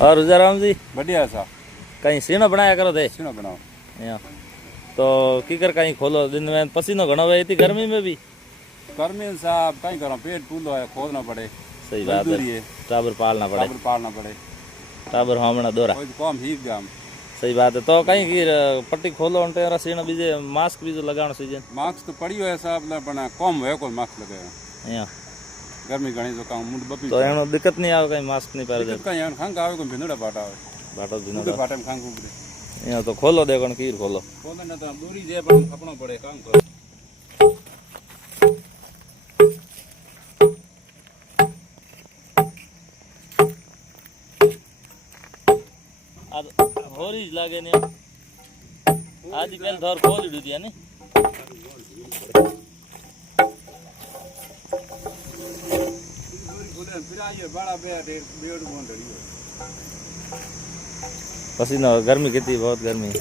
और रुजाराम जी बढ़िया सा कहीं सीनो बनाया करो थे सीनो बनाओ यहाँ तो कीकर कहीं खोलो दिन में पसीनो घणो वे इतनी गर्मी में भी गर्मी साहब कहीं करो पेट फूलो है खोदना पड़े सही बात है टाबर पालना पड़े टाबर पालना पड़े टाबर हमणा दोरा कोई कम ही गाम सही बात है तो कहीं की पट्टी खोलो उनटे और सीनो बीजे मास्क भी जो लगाना सीजन मास्क तो पड़ी है साहब ना बना कम है कोई मास्क लगे यहाँ गर्मी घणी जो काम मुंड बपी तो एनो दिक्कत नहीं आवे कहीं मास्क नहीं पहरे कहीं यहाँ खंग आवे कोई भिंदड़ा बाटा आवे बाटो दिन उधर बाटे में खंग उगरे यहाँ तो खोलो देखो न कीर खोलो खोले ना तो दूरी जे पर अपना पड़े काम करो आज होरी लागे ने आज पहले धर खोल दी थी ने पसीना गर्मी कितनी बहुत गर्मी है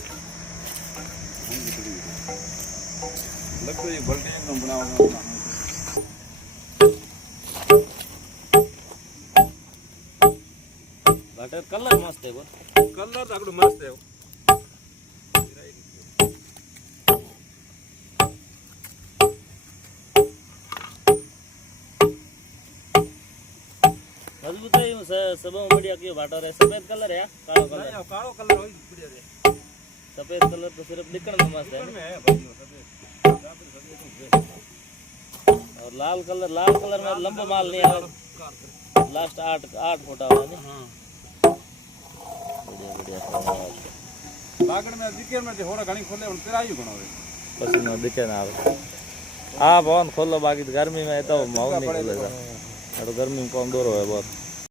लगता है बल्टी एकदम बनाओ बटर कलर मस्त है वो कलर तो आपको मस्त है मजबूत है सब बढ़िया क्यों बाटर है सफेद कलर है कालो कलर कालो कलर होई बढ़िया है सफेद कलर तो सिर्फ दिखने में मस्त है और लाल कलर में लंबा माल नहीं आवे लास्ट 8 फुट आवे नहीं बढ़िया बढ़िया बागड़ में दिखेर में होरा घणी खोले उन पेराई घणो है पसीनो दिखे ना आवे हाँ बहुत खोलो बाकी गर्मी में तो माहौल नहीं खोले तो गर्मी में कौन दूर है बहुत